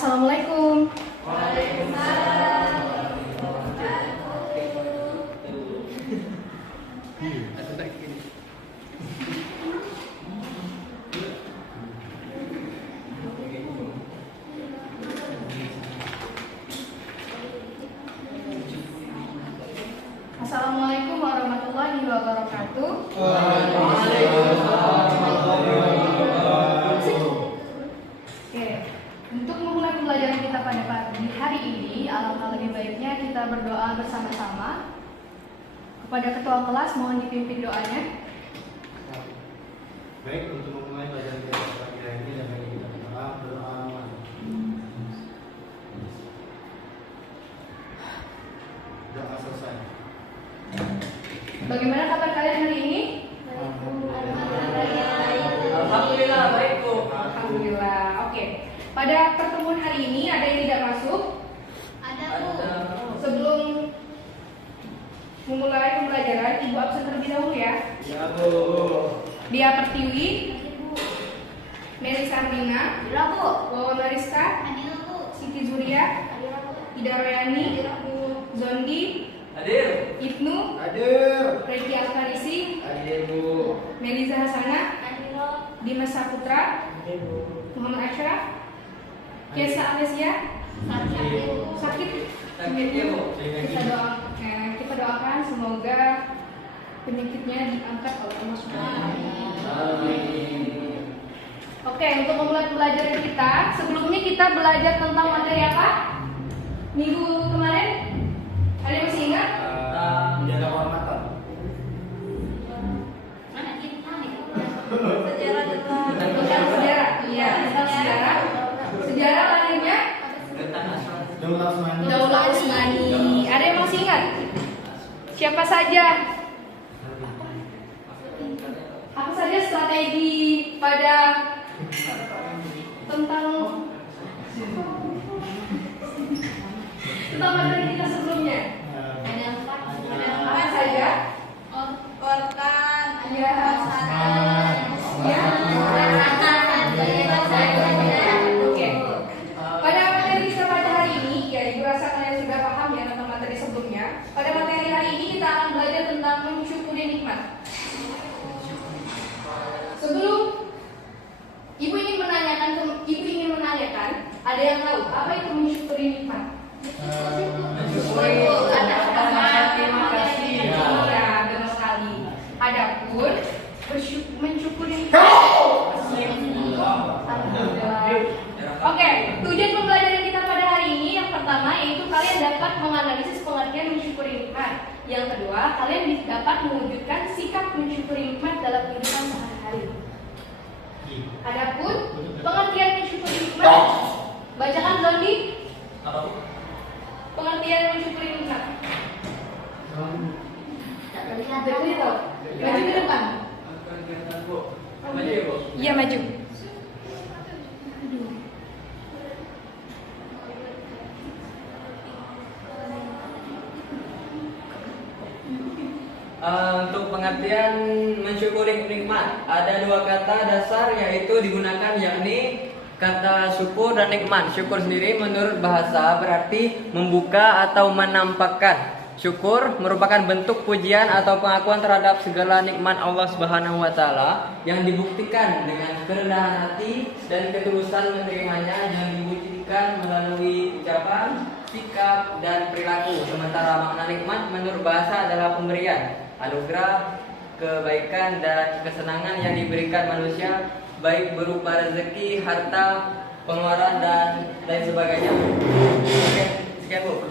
Assalamualaikum. Assalamualaikum warahmatullahi wabarakatuh. Oke, untuk memulai pembelajaran kita pada pagi hari ini, alangkah lebih baiknya kita berdoa bersama-sama. Kepada ketua kelas, mohon dipimpin doanya. Baik, untuk memulai pelajaran kita pada pagi hari ini, dapat kita berdoa. Doa selesai. Bagaimana kabar kalian hari ini? Alhamdulillah, baik Bu. Alhamdulillah. Oke. Pada pertemuan hari ini ada yang tidak masuk? Ada. Sebelum memulai pembelajaran, Ibu absen terlebih dahulu ya. Ya Bu. Dia Pertiwi, Melisa Ardina, Wawan Mariska, Siti Zuria, Ida Royani, Zondi, Hadir. Ibnu, Hadir. Reki Alfarisi, Hadir Bu. Meliza Hasana, Dimas Saputra, Muhammad Ashraf, Kiesa Alesia, sakit. Sakit ya Bu. Kita doakan semoga penyakitnya diangkat oleh Allah Subhanahu wa Ta'ala. Oke, untuk memulai pembelajaran kita, sebelumnya kita belajar tentang materi apa? Minggu kemarin? Ada yang masih ingat? Menjaga kehormatan. Tentang sejarah. Iya, tentang sejarah. Sejarah lahirnya Daulah Utsmani. Ada yang masih ingat? Siapa saja? Apa saja strategi pada tentang materi kita sebelumnya? Apa saja? Ya. Ya. Oke. Pada materi kita pada hari ini, ya Ibu rasa kalian sudah paham ya tentang materi sebelumnya. Pada materi hari ini kita akan belajar tentang mensyukuri nikmat. Sebelum Ibu ingin menanyakan, ada yang tahu apa itu mensyukuri nikmat? Terima kasih. Ya, benar sekali. Adapun mensyukuri nikmat. Alhamdulillah. Oke, tujuan pembelajaran kita pada hari ini yang pertama yaitu kalian dapat menganalisis pengertian mensyukuri nikmat. Yang kedua, kalian dapat mewujudkan sikap mensyukuri nikmat dalam kehidupan sehari-hari. Adapun pengertian mensyukuri nikmat, bacakan Zondi. Apa Bu? Pengertian mensyukuri nikmat. Jadi tahu. Maju ke depan. Maju ya Bu. Iya maju. Untuk pengertian mensyukuri nikmat, ada dua kata dasar yaitu digunakan, yakni kata syukur dan nikmat. Syukur sendiri menurut bahasa berarti membuka atau menampakkan. Syukur merupakan bentuk pujian atau pengakuan terhadap segala nikmat Allah Subhanahu wa Ta'ala yang dibuktikan dengan kerendahan hati dan ketulusan menerimanya, yang diwujudkan melalui ucapan, sikap, dan perilaku. Sementara makna nikmat menurut bahasa adalah pemberian, anugerah, kebaikan, dan kesenangan yang diberikan manusia, baik berupa rezeki, harta, pengeluaran, dan lain sebagainya. Oke, sekian Bu.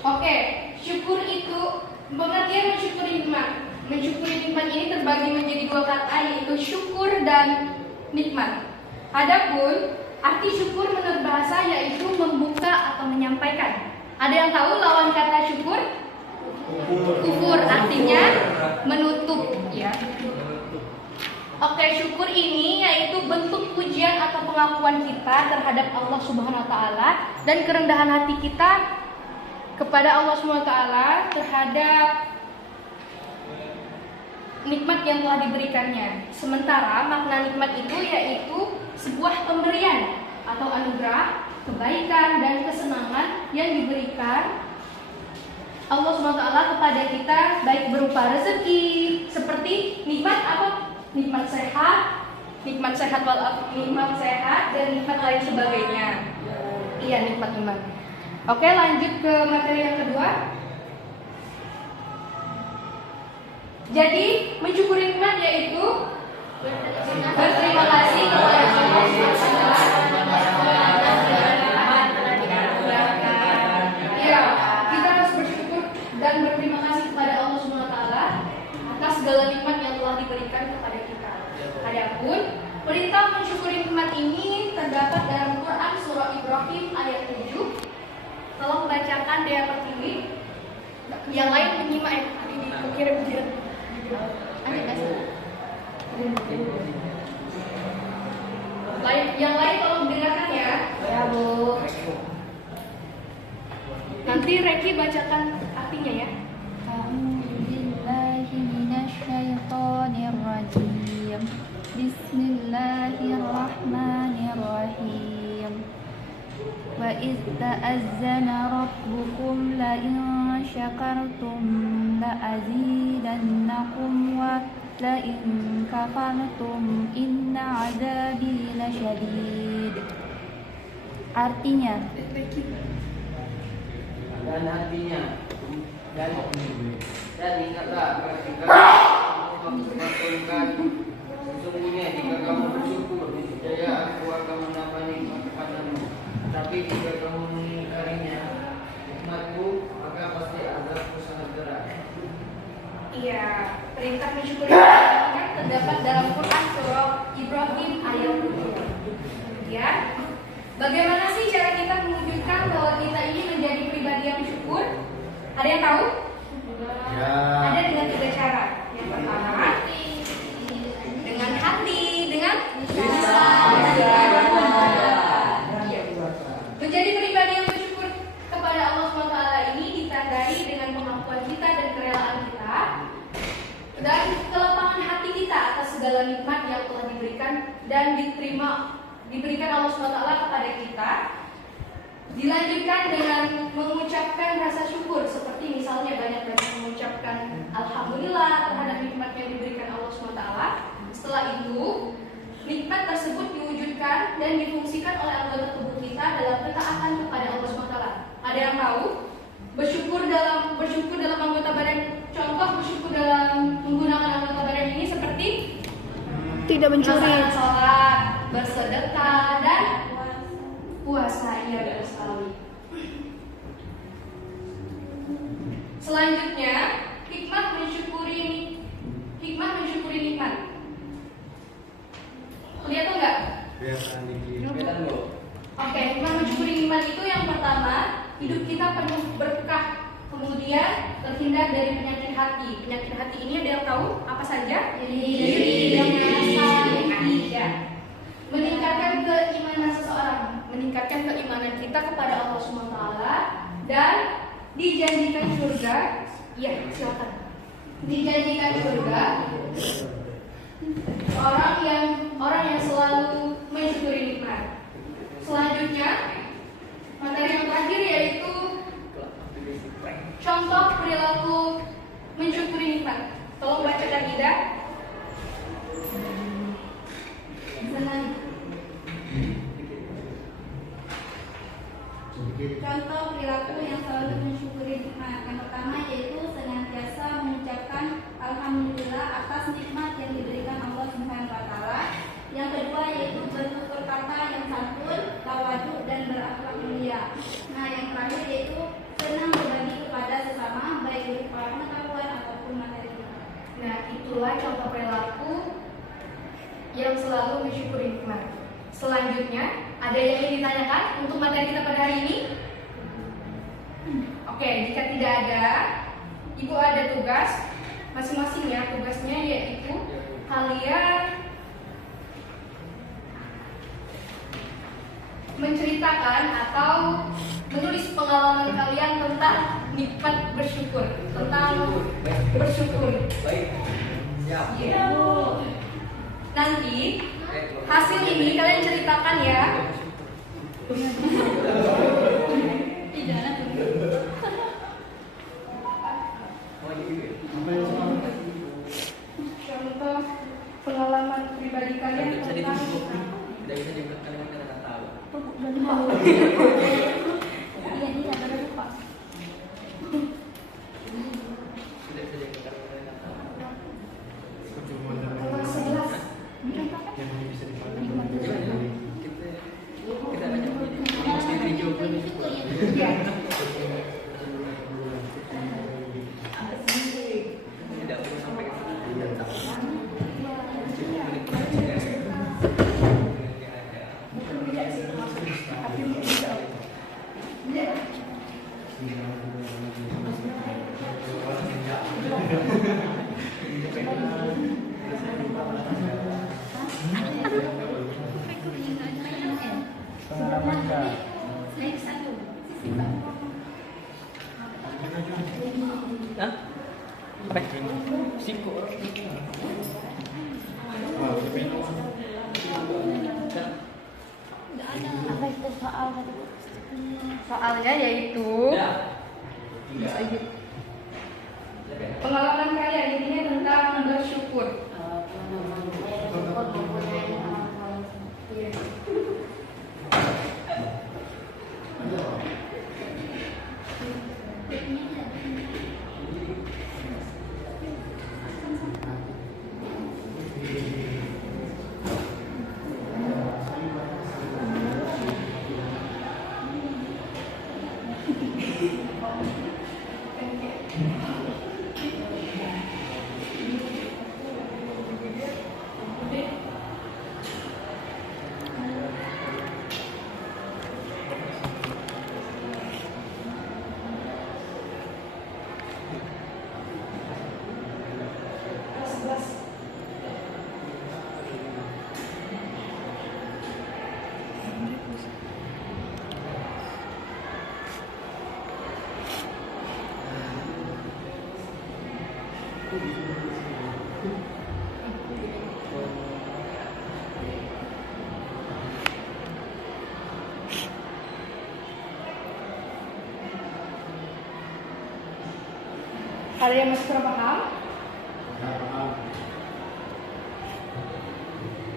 Oke, syukur itu pengertian mensyukuri nikmat. Mensyukuri nikmat ini terbagi menjadi dua kata yaitu syukur dan nikmat. Adapun arti syukur menurut bahasa yaitu membuka atau menyampaikan. Ada yang tahu lawan kata syukur? Kufur, artinya menutup ya. Oke, syukur ini yaitu bentuk pujian atau pengakuan kita terhadap Allah Subhanahu wa Ta'ala dan kerendahan hati kita kepada Allah Subhanahu wa Ta'ala terhadap nikmat yang telah diberikannya. Sementara makna nikmat itu yaitu sebuah pemberian atau anugerah, kebaikan dan kesenangan yang diberikan Allah SWT kepada kita, baik berupa rezeki, seperti nikmat apa? Nikmat sehat, nikmat sehat dan nikmat lain sebagainya. Iya, nikmat iman. Oke, lanjut ke materi yang kedua. Jadi, mensyukuri nikmat yaitu berterima kasih kepada Allah SWT. Iya, kita harus bersyukur dan berterima kasih kepada Allah SWT atas segala nikmat yang telah diberikan kepada kita. Adapun perintah mensyukuri nikmat ini terdapat dalam Quran surah Ibrahim ayat 7. Tolong bacakan Dea Pertiwi. Yang lain menyimak ya. Tadi dikirim dia. Yang lain tolong dengarkan ya. Ya Bu. Nanti Reki bacakan artinya ya. Bismillahirrahmanirrahim. Bismillahirrahmanirrahim. Wa iz ta'azzana rabbukum la in syakartum la azidannakum wa la in kafartum inna azabi lasyadid. Artinya, Dan artinya dan ingatlah ketika Allah mempertonkan sesungguhnya jika kamu bersyukur niscaya aku akan menambah nikmat kepadamu, tapi jika kamu mengingkarinya nikmatku maka pasti azabku sangat berat. Iya, perintah mensyukuri nikmat terdapat dalam Quran surah Ibrahim ayat 7. Ya. Bagaimana sih cara kita menunjukkan bahwa kita ini menjadi pribadi yang syukur? Ada yang tahu? Ya. Ada dengan 3 cara. Yang pertama, dengan hati, dengan lisan. Menjadi pribadi yang bersyukur kepada Allah SWT ini ditandai dengan pengakuan kita dan kerelaan kita dan kelapangan hati kita atas segala nikmat yang telah diberikan dan diberikan Allah SWT kepada kita. Dilanjutkan dengan mengucapkan rasa syukur, seperti misalnya banyak-banyak mengucapkan Alhamdulillah terhadap nikmat yang diberikan Allah SWT. Setelah itu, nikmat tersebut diwujudkan dan difungsikan oleh anggota tubuh kita dalam ketaatan kepada Allah SWT. Ada yang tahu? Bersyukur dalam anggota badan, contoh bersyukur dalam menggunakan anggota badan ini seperti tidak mencuri, melaksanakan sholat, bersedekah, dan puasa. Iya, betul sekali. Selanjutnya, hikmah mensyukuri nikmat. Kelihatan nggak? Kelihatan dikit. Kelihatan Bu? Oke, hikmah mensyukuri nikmat itu yang pertama, hidup kita penuh berkah. Kemudian terhindar dari penyakit hati. Penyakit hati ini ada yang tahu apa saja? Iri, ya. Meningkatkan keimanan seseorang, meningkatkan keimanan kita kepada Allah SWT dan dijanjikan surga. Ya, silakan. Dijanjikan surga orang yang selalu mensyukuri nikmat. Selanjutnya, materi yang terakhir yaitu contoh perilaku mensyukuri nikmat. Tolong bacakan Ida. contoh perilaku yang selalu mensyukuri nikmat. Yang pertama yaitu senantiasa mengucapkan Alhamdulillah atas nikmat yang diberikan Allah Subhanahu wa Ta'ala. Yang kedua yaitu bertutur kata yang santun, tawadhu dan berakhlak mulia. Nah, yang terakhir yaitu senang berbagi kepada sesama, baik berupa pengetahuan ataupun materi. Nah, itulah contoh perilaku yang selalu mensyukuri nikmat. Selanjutnya, ada yang ingin ditanyakan untuk materi kita pada hari ini? Oke, jika tidak ada, Ibu ada tugas masing-masing ya. Tugasnya yaitu kalian menceritakan atau menulis pengalaman kalian tentang nikmat bersyukur, tentang bersyukur. Baik. Ya. Nanti hasil ini kalian ceritakan ya. Contoh pengalaman pribadi kalian Tidak bisa tentang disebut. Tidak bisa disebut kalimat kata-kata. Iya, dia baru lupa. Tidak bisa disebut kata-kata. kelas 11. Yang bisa dipakai. Kita banyak mesti dijawab ini. Iya. Tidak perlu sampai ke sana. Hah? Apa? Singko. Apa itu soal tadi? Soalnya yaitu Ya. pengalaman kalian intinya tentang bersyukur. Ada yang masih kurang paham?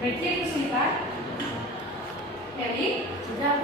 Ricky kesulitan? Meli? Sudah.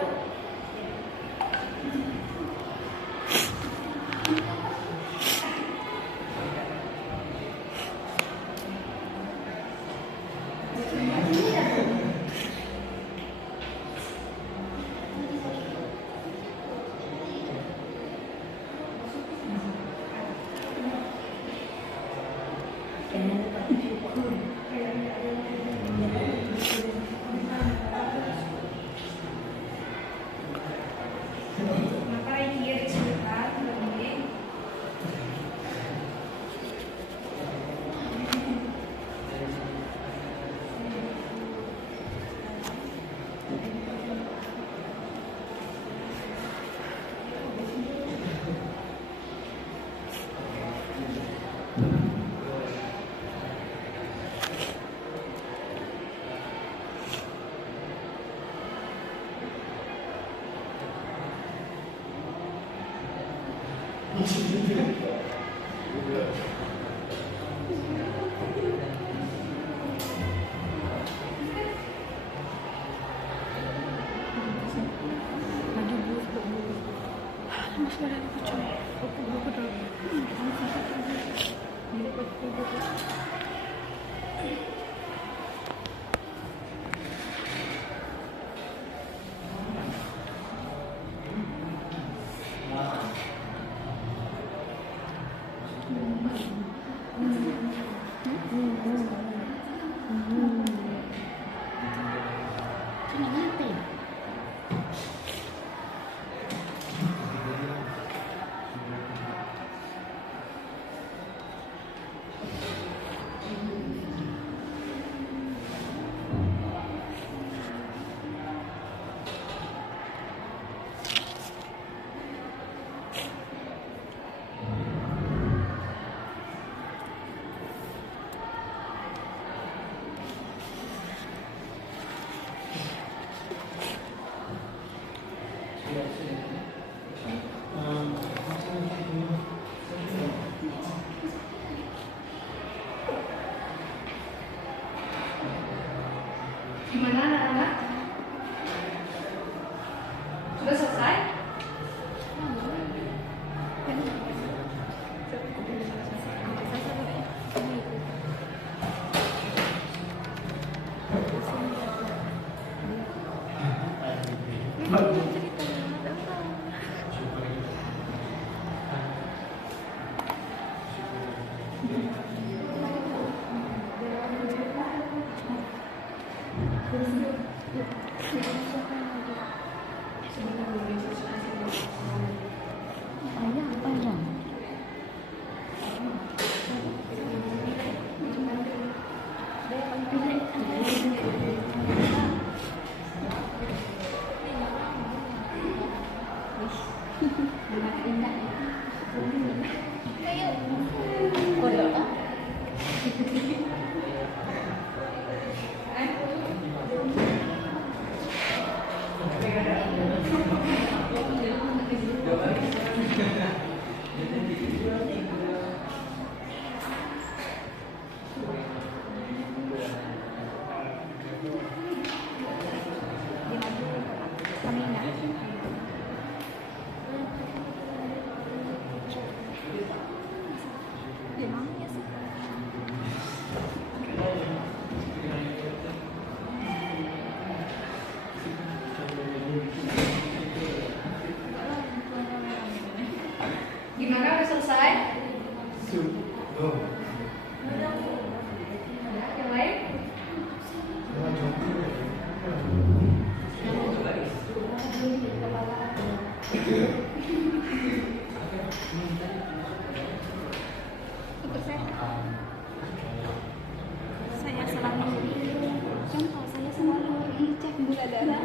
Maka Ricky kesulitan, Meli. Gimana anak-anak? Sudah selesai? Gimana, udah selesai? Ada yang lain? Saya selalu contoh, saya selalu cek gula darah.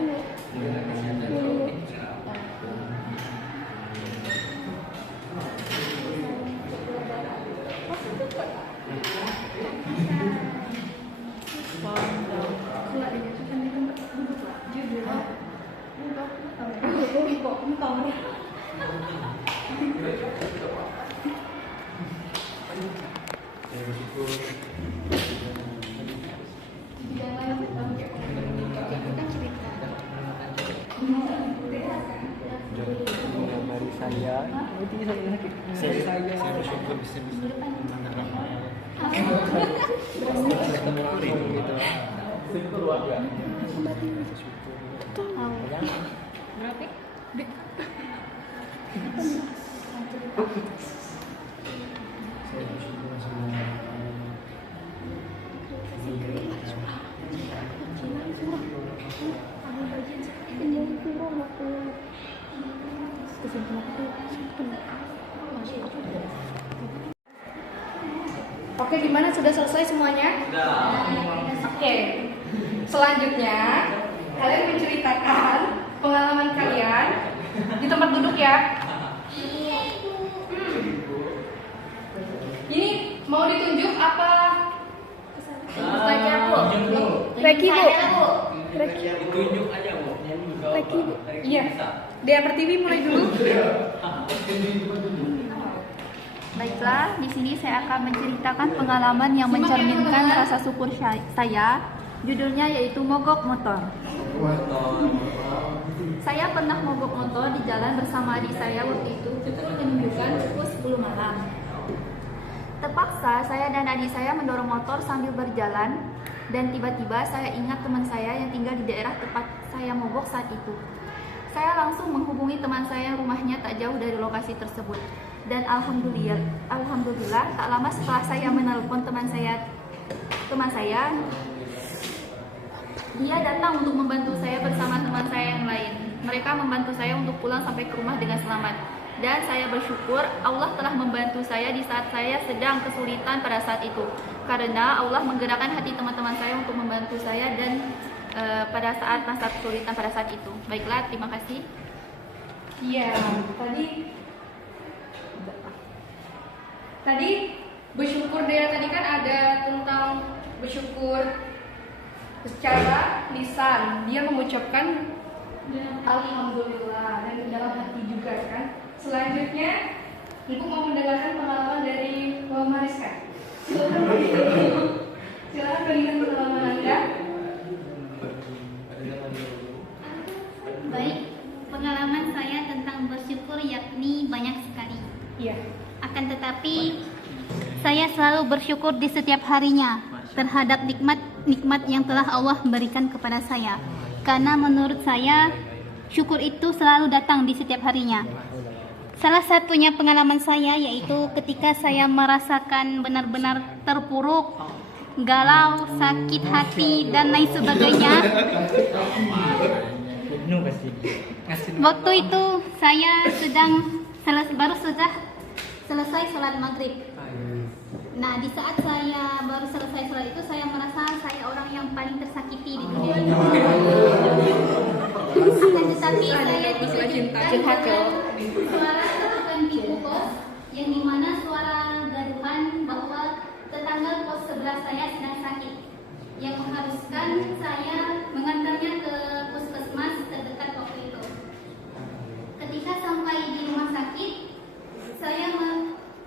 Saya bersyukur bisa mendengar Oke, gimana? Sudah selesai semuanya? Oke. Selanjutnya, kalian menceritakan pengalaman kalian di tempat duduk ya. Ini mau ditunjuk apa? Baca, Bu. Reki, Bu. Tunjuk aja, Bu. Reki, Bu. Iya. Dia Pertiwi mulai dulu. Baiklah, di sini saya akan menceritakan pengalaman yang mencerminkan rasa syukur saya. Judulnya yaitu mogok motor. Saya pernah mogok motor di jalan bersama adik saya waktu itu pukul menunjukkan pukul 10 malam. Terpaksa saya dan adik saya mendorong motor sambil berjalan dan tiba-tiba saya ingat teman saya yang tinggal di daerah tempat saya mogok saat itu. Saya langsung menghubungi teman saya yang rumahnya tak jauh dari lokasi tersebut. Dan alhamdulillah tak lama setelah saya menelpon teman saya, dia datang untuk membantu saya bersama teman saya yang lain. Mereka membantu saya untuk pulang sampai ke rumah dengan selamat. Dan saya bersyukur Allah telah membantu saya di saat saya sedang kesulitan pada saat itu. Karena Allah menggerakkan hati teman-teman saya untuk membantu saya dan pada saat masa kesulitan pada saat itu. Baiklah, terima kasih. Iya, tadi bersyukur dia tadi kan ada tentang bersyukur secara lisan dia mengucapkan alhamdulillah dan dalam hati juga kan. Selanjutnya Ibu mau mendengarkan pengalaman dari Mama Mariska. Silakan bagikan pengalaman Anda. Baik, pengalaman saya tentang bersyukur yakni banyak sekali. Iya. Akan tetapi saya selalu bersyukur di setiap harinya terhadap nikmat yang telah Allah berikan kepada saya. Karena menurut saya syukur itu selalu datang di setiap harinya. Salah satunya pengalaman saya yaitu ketika saya merasakan benar-benar terpuruk, galau, sakit hati dan lain sebagainya. Waktu itu saya baru saja selesai sholat maghrib. Nah, di saat saya baru selesai sholat itu, saya merasa saya orang yang paling tersakiti di dunia ini. Akan tetapi saya dikejutkan dengan suara ketukan pintu pos, yang dimana suara gaduhan bahwa tetangga pos sebelah saya sedang sakit, yang mengharuskan saya mengantarnya ke puskesmas terdekat waktu itu. Ketika sampai di rumah sakit, saya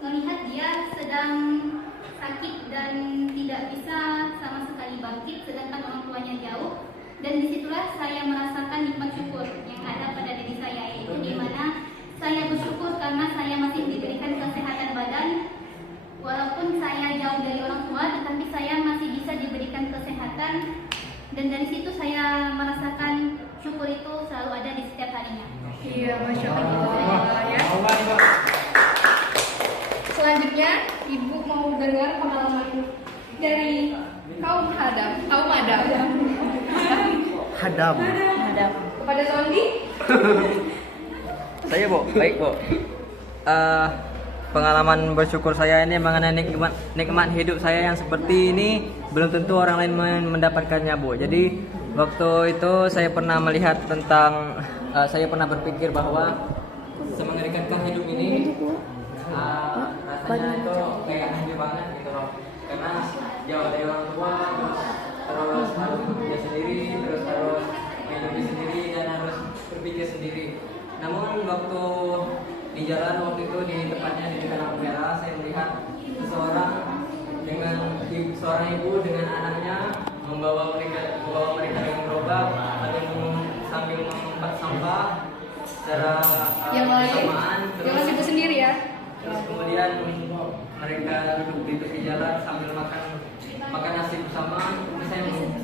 melihat dia sedang sakit dan tidak bisa sama sekali bangkit, sedangkan orang tuanya jauh. Dan disitulah saya merasakan nikmat syukur yang ada pada diri saya, yaitu di mana saya bersyukur karena saya masih diberikan kesehatan badan. Walaupun saya jauh dari orang tua, tetapi saya masih bisa diberikan kesehatan. Dan dari situ saya merasakan syukur itu selalu ada di setiap harinya. Iya, Masya Allah ya. Selanjutnya, Ibu mau dengar pengalaman dari kaum Adam. Kepada Zondi. Saya Bu, baik Bu. Pengalaman bersyukur saya ini mengenai nikmat hidup saya yang seperti ini belum tentu orang lain mendapatkannya Bu. Jadi waktu itu saya pernah melihat tentang saya pernah berpikir bahwa semengerikan hidup ini rasanya itu kayak happy banget gitu loh. Karena jauh dari orang tua, terus harus bekerja sendiri, terus harus hidup sendiri dan harus berpikir sendiri. Namun waktu di jalan waktu itu di tempatnya di dekat lampu merah, saya melihat seorang ibu dengan anaknya membawa mereka dengan gerobak sambil mengumpat sampah secara bersamaan. Terus ibu sendiri ya. Terus kemudian mereka duduk di tepi jalan sambil makan nasi bersama.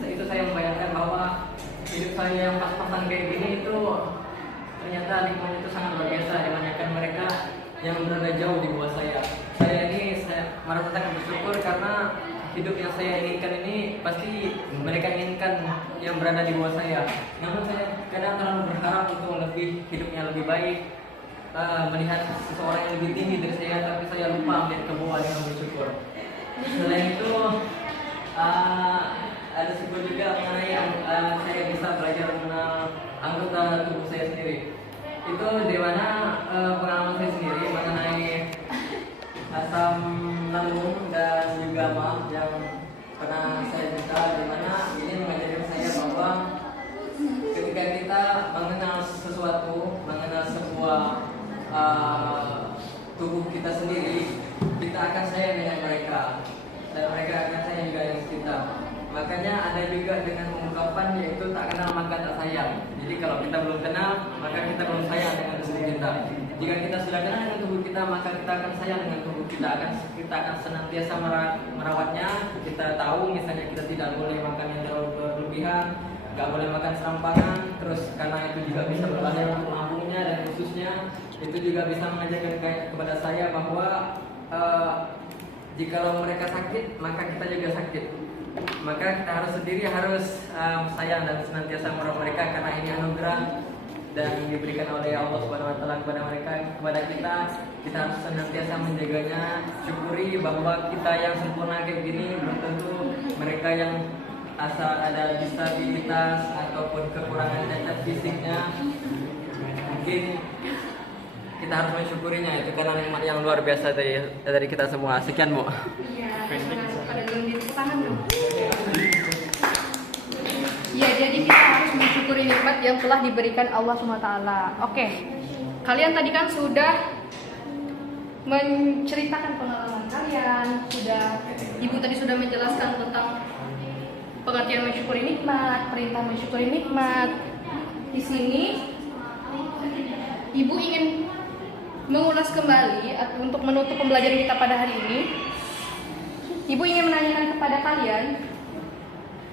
Itu saya membayangkan bahwa hidup saya yang pas-pasan kayak gini itu ternyata nikmat itu sangat luar biasa dibandingkan mereka yang berada jauh di bawah saya. Saya merasakan bersyukur karena hidup yang saya inginkan ini pasti mereka inginkan yang berada di bawah saya. Namun saya kadang terlalu berharap untuk hidupnya lebih baik, melihat seseorang yang lebih tinggi dari saya, tapi saya lupa melihat ke bawah dengan bersyukur. Selain itu ada syukur juga mengenai yang saya bisa belajar mengenal anggota tubuh saya sendiri. Itu di mana pengalaman saya sendiri mengenai asam lambung dan juga MAF yang pernah saya minta, di mana ini mengajarkan saya bahwa ketika kita mengenal sesuatu, mengenal sebuah tubuh kita sendiri, kita akan sayang dengan mereka dan mereka akan sayang juga dengan kita. Makanya ada juga dengan ungkapan yaitu tak kenal maka tak sayang. Jadi kalau kita belum kenal, maka kita belum sayang dengan tubuh kita. Jika kita sudah kenal dengan tubuh kita, maka kita akan sayang dengan tubuh kita. Kita akan senantiasa merawatnya. Kita tahu misalnya kita tidak boleh makan yang terlalu berlebihan, nggak boleh makan serampangan. Terus karena itu juga bisa berbahaya untuk lambungnya dan khususnya itu juga bisa mengajarkan kepada saya bahwa jikalau mereka sakit, maka kita juga sakit. Maka kita harus sayang dan senantiasa merawat mereka karena ini anugerah dan diberikan oleh Allah Subhanahu wa taala kepada mereka, kepada kita. Kita harus senantiasa menjaganya, syukuri bahwa kita yang sempurna kayak gini belum tentu mereka yang asal ada disabilitas ataupun kekurangan cacat fisiknya. Mungkin kita harus mensyukurinya, itu karena nikmat yang luar biasa dari kita semua. Sekian Bu. Iya. Pada Zondi tangan dong. Ya, jadi kita harus mensyukuri nikmat yang telah diberikan Allah SWT. Oke, kalian tadi kan sudah menceritakan pengalaman kalian, ibu tadi sudah menjelaskan tentang pengertian mensyukuri nikmat, perintah mensyukuri nikmat. Di sini ibu ingin mengulas kembali atau untuk menutup pembelajaran kita pada hari ini. Ibu ingin menanyakan kepada kalian,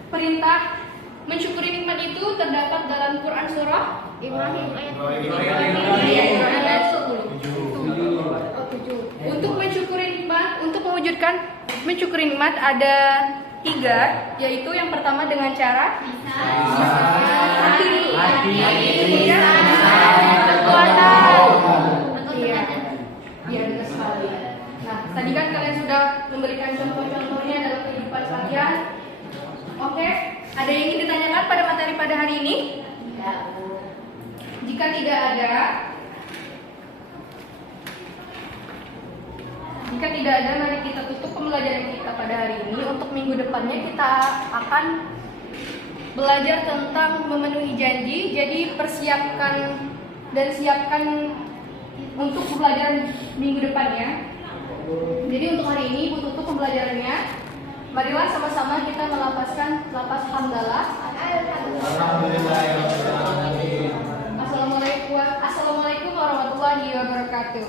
perintah mensyukuri nikmat itu terdapat dalam Quran surah Ibrahim ayat 7. Untuk mensyukuri nikmat, untuk mewujudkan mensyukuri nikmat ada 3, yaitu yang pertama dengan cara hati, kemudian kekuatan. Iya, betul sekali. Nah, tadi kan kalian sudah memberikan contoh-contohnya dalam kehidupan kalian. Oke, ada yang ingin ditanyakan pada materi pada hari ini? Jika tidak ada, mari kita tutup pembelajaran kita pada hari ini. Untuk minggu depannya kita akan belajar tentang memenuhi janji. Jadi persiapkan dan siapkan untuk pembelajaran minggu depannya. Jadi untuk hari ini ibu tutup pembelajarannya. Marilah sama-sama kita melafazkan lafaz hamdalah. Assalamualaikum warahmatullahi wabarakatuh.